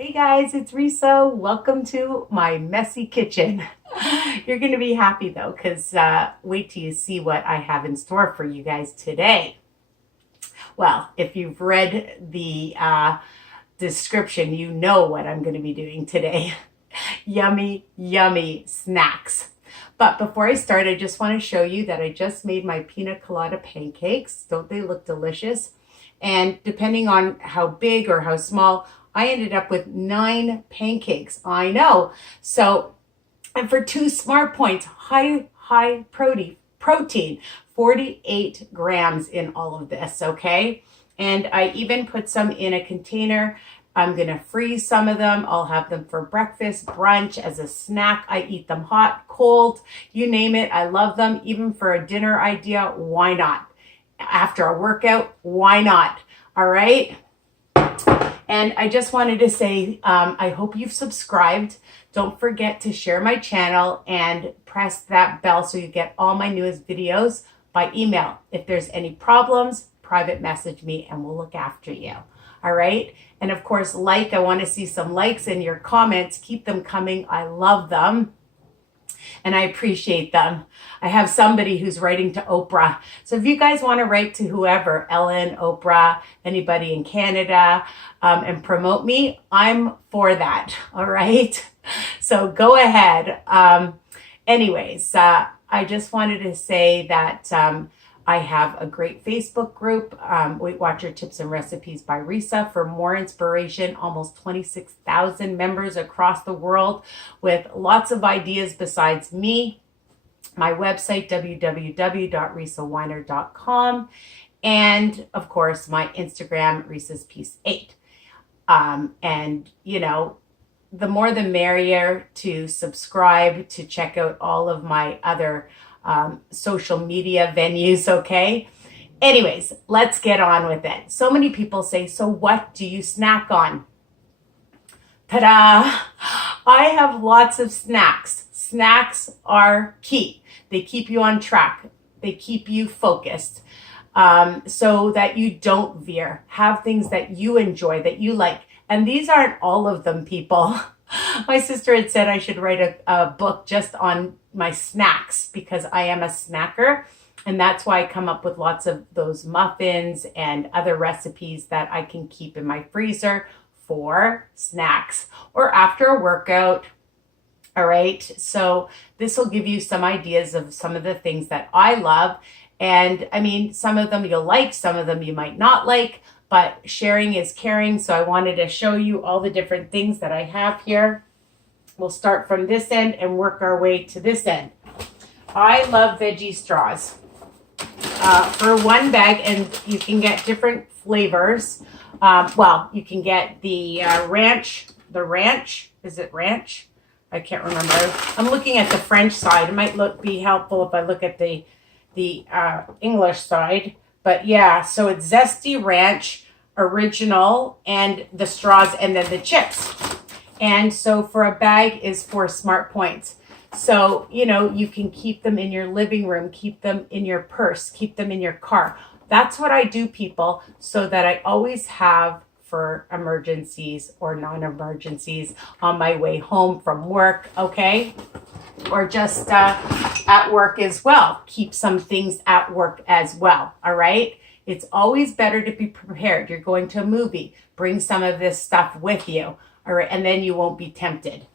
Hey guys, it's Risa. Welcome to my messy kitchen. You're going to be happy though, because wait till you see what I have in store for you guys today. Well, if you've read the description, you know what I'm going to be doing today. Yummy, yummy snacks. But before I start, I just want to show you that I just made my pina colada pancakes. Don't they look delicious? And depending on how big or how small, I ended up with 9 pancakes. I know. So, and for 2 smart points, high protein, 48 grams in all of this, okay? And I even put some in a container. I'm going to freeze some of them. I'll have them for breakfast, brunch, as a snack. I eat them hot, cold, you name it. I love them. Even for a dinner idea, why not? After a workout, why not? All right. And I just wanted to say, I hope you've subscribed. Don't forget to share my channel and press that bell so you get all my newest videos by email. If there's any problems, private message me and we'll look after you. All right. And of course, I want to see some likes in your comments. Keep them coming. I love them. And I appreciate them. I have somebody who's writing to Oprah. So if you guys want to write to whoever, Ellen, Oprah, anybody in Canada, and promote me, I'm for that. All right. So go ahead. Anyways, I just wanted to say that I have a great Facebook group, Weight Watcher Tips and Recipes by Risa, for more inspiration. Almost 26,000 members across the world with lots of ideas besides me. My website, www.risawiner.com. And of course, my Instagram, Risa's Piece 8. And you know, the more the merrier to subscribe, to check out all of my other social media venues, okay? Anyways, let's get on with it. So many people say, so what do you snack on? Ta-da! I have lots of snacks. Snacks are key. They keep you on track. They keep you focused, so that you don't veer. Have things that you enjoy, that you like. And these aren't all of them, people. My sister had said I should write a book just on my snacks because I am a snacker. And that's why I come up with lots of those muffins and other recipes that I can keep in my freezer for snacks or after a workout. All right. So this will give you some ideas of some of the things that I love. And I mean, some of them you'll like, some of them you might not like. But sharing is caring, so I wanted to show you all the different things that I have here. We'll start from this end and work our way to this end. I love Veggie Straws. For one bag, and you can get different flavors. Well, you can get the ranch. Is it ranch? I can't remember. I'm looking at the French side. It might be helpful if I look at the English side. But yeah, so it's Zesty Ranch, Original, and the straws, and then the chips. And so for a bag is 4 smart points. So, you know, you can keep them in your living room, keep them in your purse, keep them in your car. That's what I do, people, so that I always have for emergencies or non-emergencies on my way home from work, okay? Or just at work as well. Keep some things at work as well, all right? It's always better to be prepared. You're going to a movie. Bring some of this stuff with you, all right? And then you won't be tempted.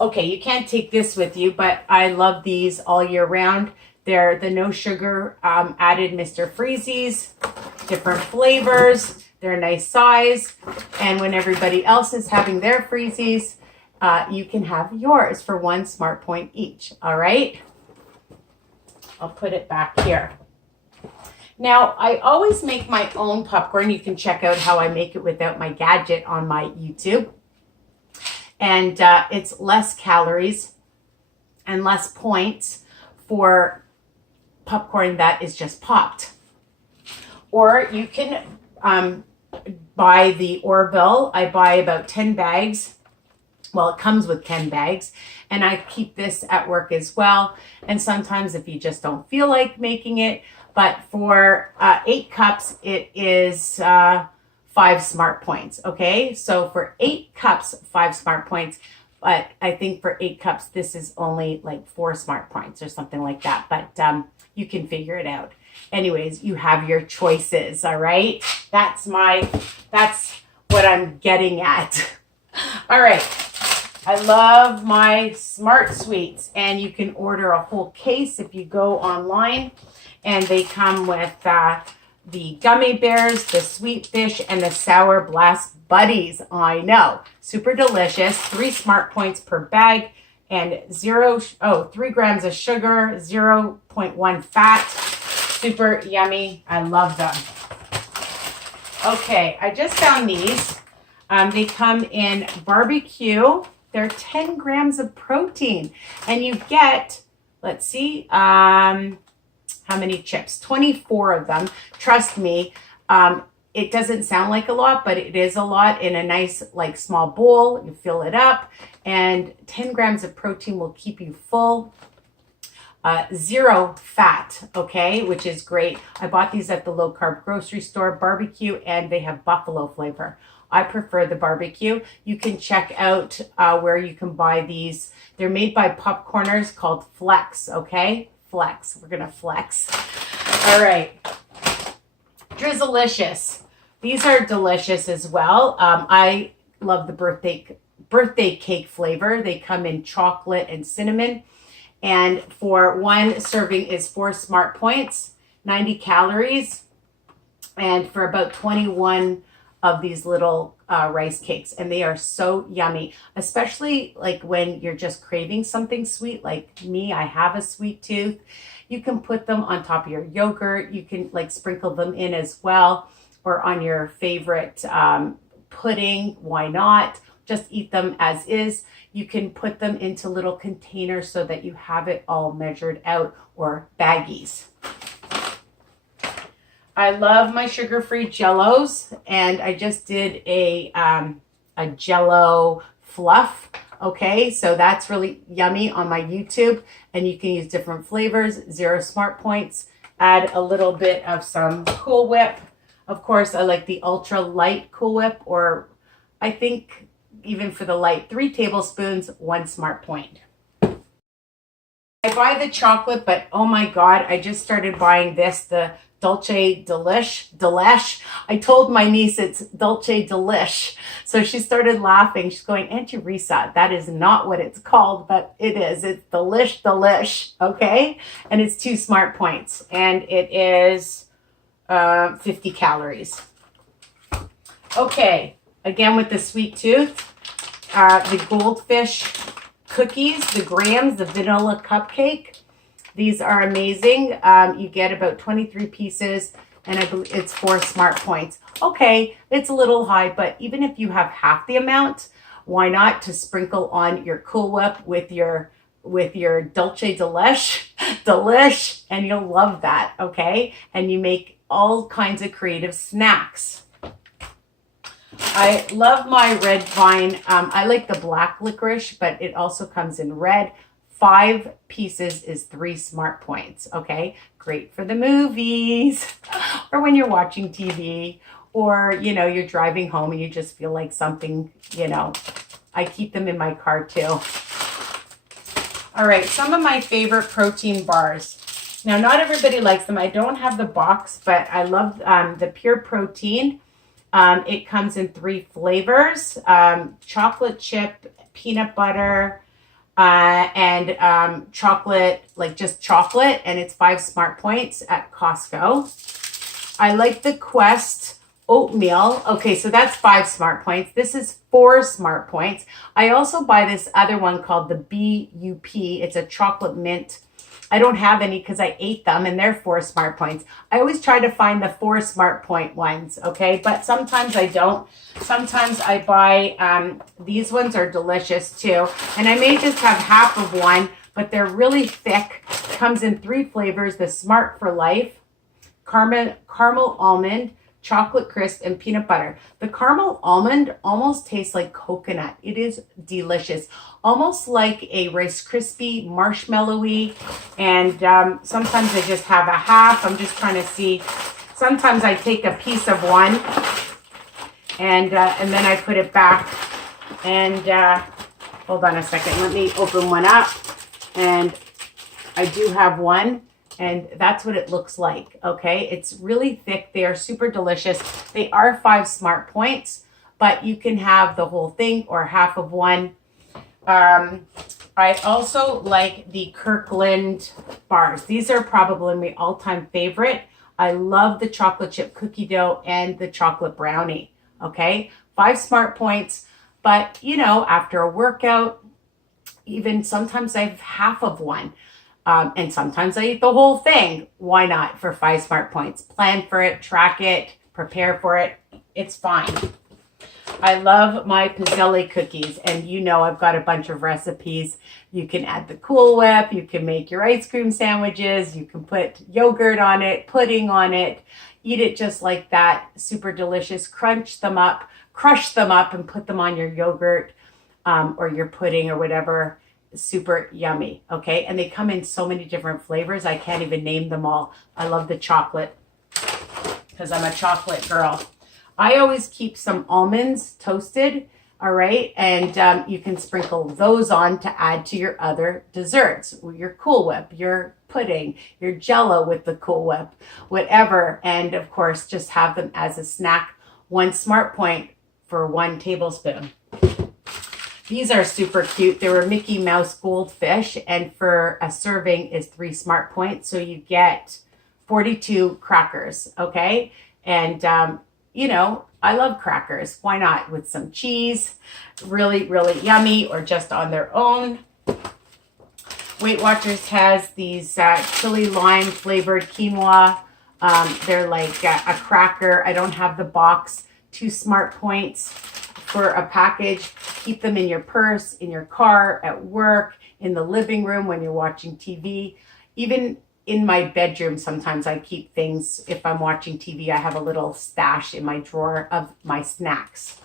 Okay, you can't take this with you, but I love these all year round. They're the no sugar added Mr. Freezies, different flavors. They're a nice size. And when everybody else is having their Freezies, you can have yours for 1 smart point each. All right. I'll put it back here. Now, I always make my own popcorn. You can check out how I make it without my gadget on my YouTube. And it's less calories and less points for popcorn that is just popped. Or you can buy the Orville. I buy about 10 bags. Well, it comes with 10 bags, and I keep this at work as well. And sometimes if you just don't feel like making it, but for 8 cups, it is 5 smart points. Okay, so for 8 cups, 5 smart points. But I think for 8 cups, this is only like 4 smart points or something like that. But you can figure it out. Anyways, you have your choices. All right, that's what I'm getting at. All right. I love my Smart Sweets, and you can order a whole case if you go online, and they come with the gummy bears, the sweet fish, and the sour blast buddies. I know, super delicious. 3 smart points per bag, and 3 grams of sugar, 0.1 fat. Super yummy. I love them. Okay, I just found these. They come in barbecue. They're 10 grams of protein, and you get, let's see, how many chips? 24 of them. Trust me, it doesn't sound like a lot, but it is a lot in a nice, like, small bowl. You fill it up, and 10 grams of protein will keep you full. 0 fat, okay, which is great. I bought these at the low-carb grocery store, barbecue, and they have buffalo flavor. I prefer the barbecue. You can check out where you can buy these. They're made by popcorners called Flex, okay? Flex. We're going to flex. All right. Drizzlicious. These are delicious as well. I love the birthday cake flavor. They come in chocolate and cinnamon. And for 1 serving is 4 smart points, 90 calories, and for about 21 of these little rice cakes, and they are so yummy, especially like when you're just craving something sweet. Like me, I have a sweet tooth. You can put them on top of your yogurt. You can like sprinkle them in as well, or on your favorite pudding. Why not? Just eat them as is. You can put them into little containers so that you have it all measured out, or baggies. I love my sugar-free Jellos, and I just did a Jello fluff. Okay, so that's really yummy on my YouTube, and you can use different flavors. 0 smart points. Add a little bit of some Cool Whip. Of course, I like the ultra light Cool Whip, or I think even for the light, 3 tablespoons, 1 smart point. I buy the chocolate, but oh my God, I just started buying this, the Dolce Delish. I told my niece it's Dolce Delish. So she started laughing. She's going, Aunt Teresa, that is not what it's called, but it is. It's Delish, okay? And it's 2 smart points. And it is 50 calories. Okay, again with the sweet tooth, the Goldfish Cookies, the grams, the vanilla cupcake. These are amazing. You get about 23 pieces, and I believe it's 4 smart points. Okay, it's a little high, but even if you have half the amount, why not to sprinkle on your Cool Whip with your Dolce Delish, and you'll love that, okay? And you make all kinds of creative snacks. I love my red vine. I like the black licorice, but it also comes in red. 5 pieces is 3 smart points, okay? Great for the movies, or when you're watching TV, or, you know, you're driving home and you just feel like something, you know. I keep them in my car too. All right, some of my favorite protein bars. Now, not everybody likes them. I don't have the box, but I love the Pure Protein. It comes in 3 flavors, chocolate chip, peanut butter, and chocolate, like just chocolate, and it's 5 smart points at Costco. I like the Quest oatmeal. Okay, so that's 5 smart points. This is 4 smart points. I also buy this other one called the BUP. It's a chocolate mint. I don't have any because I ate them, and they're 4 smart points. I always try to find the 4 smart point ones, okay? But sometimes I don't. Sometimes I buy, these ones are delicious too. And I may just have half of one, but they're really thick. Comes in 3 flavors, the Smart for Life, caramel almond, chocolate crisp, and peanut butter. The caramel almond almost tastes like coconut. It is delicious. Almost like a Rice Krispie marshmallowy. And sometimes I just have a half. I'm just trying to see. Sometimes I take a piece of one And then I put it back. And hold on a second. Let me open one up. And I do have one. And that's what it looks like, okay? It's really thick. They are super delicious. They are 5 smart points, but you can have the whole thing or half of one. I also like the Kirkland Bars. These are probably my all-time favorite. I love the chocolate chip cookie dough and the chocolate brownie, okay? 5 smart points, but you know, after a workout, even sometimes I have half of one. And sometimes I eat the whole thing. Why not for 5 smart points? Plan for it, track it, prepare for it. It's fine. I love my Pinelli cookies, and you know I've got a bunch of recipes. You can add the Cool Whip, you can make your ice cream sandwiches, you can put yogurt on it, pudding on it, eat it just like that. Super delicious. Crunch them up, crush them up, and put them on your yogurt or your pudding or whatever. Super yummy, okay? And they come in so many different flavors. I can't even name them all. I love the chocolate because I'm a chocolate girl. I always keep some almonds toasted, all right? And you can sprinkle those on to add to your other desserts, your Cool Whip, your pudding, your Jell-O with the Cool Whip, whatever. And of course, just have them as a snack. 1 smart point for 1 tablespoon. These are super cute. They were Mickey Mouse goldfish, and for a serving is 3 smart points. So you get 42 crackers, okay? And, you know, I love crackers. Why not? With some cheese. Really, really yummy, or just on their own. Weight Watchers has these chili lime flavored quinoa. They're like a cracker. I don't have the box. 2 smart points for a package. Keep them in your purse, in your car, at work, in the living room when you're watching TV. Even in my bedroom, sometimes I keep things. If I'm watching TV, I have a little stash in my drawer of my snacks.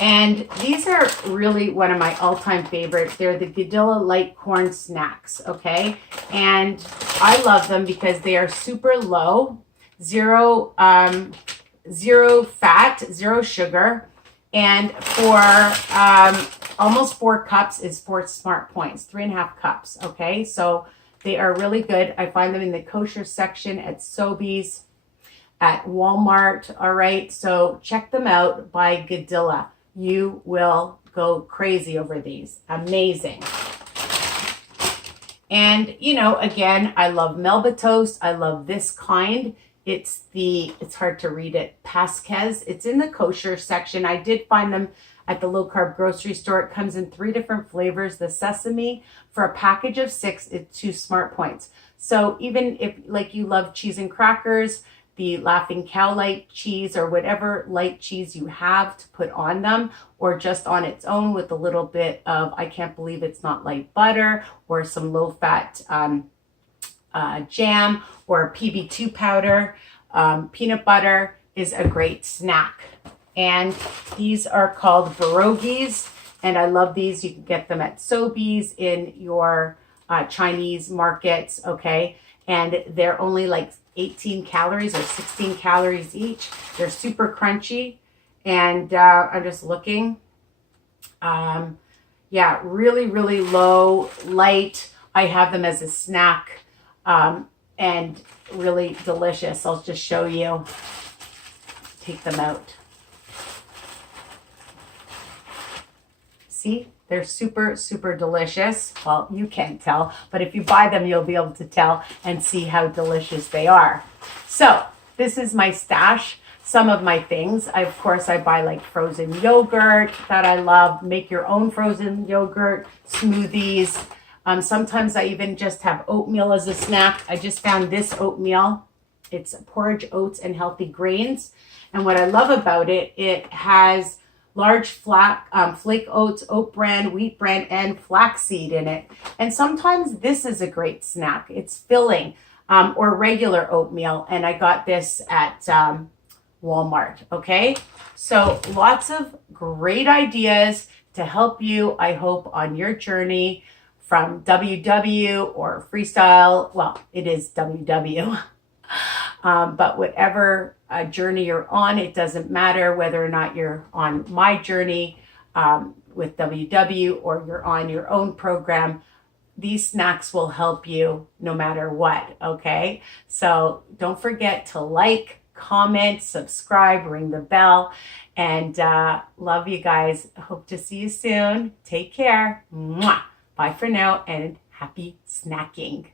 And these are really one of my all-time favorites. They're the Goldfish light corn snacks, okay? And I love them because they are super low, zero fat, 0 sugar. And for almost 4 cups is 4 smart points, 3.5 cups, okay? So they are really good. I find them in the kosher section at Sobeys, at Walmart, all right? So check them out by Goldfish. You will go crazy over these. Amazing. And, you know, again, I love Melba Toast. I love this kind. It's hard to read it, Pancakes. It's in the kosher section. I did find them at the low carb grocery store. It comes in 3 different flavors. The sesame, for a package of 6, it's 2 smart points. So even if like you love cheese and crackers, the Laughing Cow light cheese or whatever light cheese you have to put on them, or just on its own with a little bit of, I can't believe it's not light butter, or some low fat jam, or PB2 powder, peanut butter is a great snack. And these are called pierogies, and I love these. You can get them at Sobeys, in your Chinese markets, okay? And they're only like 18 calories or 16 calories each. They're super crunchy, and I'm just looking. Yeah, really, really low, light. I have them as a snack. And really delicious. I'll just show you. Take them out. See, they're super, super delicious. Well, you can't tell, but if you buy them, you'll be able to tell and see how delicious they are. So this is my stash. Some of my things, of course, I buy like frozen yogurt that I love. Make your own frozen yogurt, smoothies. Sometimes I even just have oatmeal as a snack. I just found this oatmeal. It's porridge, oats, and healthy grains. And what I love about it, it has large flake oats, oat bran, wheat bran, and flaxseed in it. And sometimes this is a great snack. It's filling, or regular oatmeal. And I got this at Walmart, okay? So lots of great ideas to help you, I hope, on your journey from WW or Freestyle. Well, it is WW. But whatever journey you're on, it doesn't matter whether or not you're on my journey with WW or you're on your own program. These snacks will help you no matter what, okay? So don't forget to like, comment, subscribe, ring the bell, and love you guys. Hope to see you soon. Take care. Mwah. Bye for now, and happy snacking.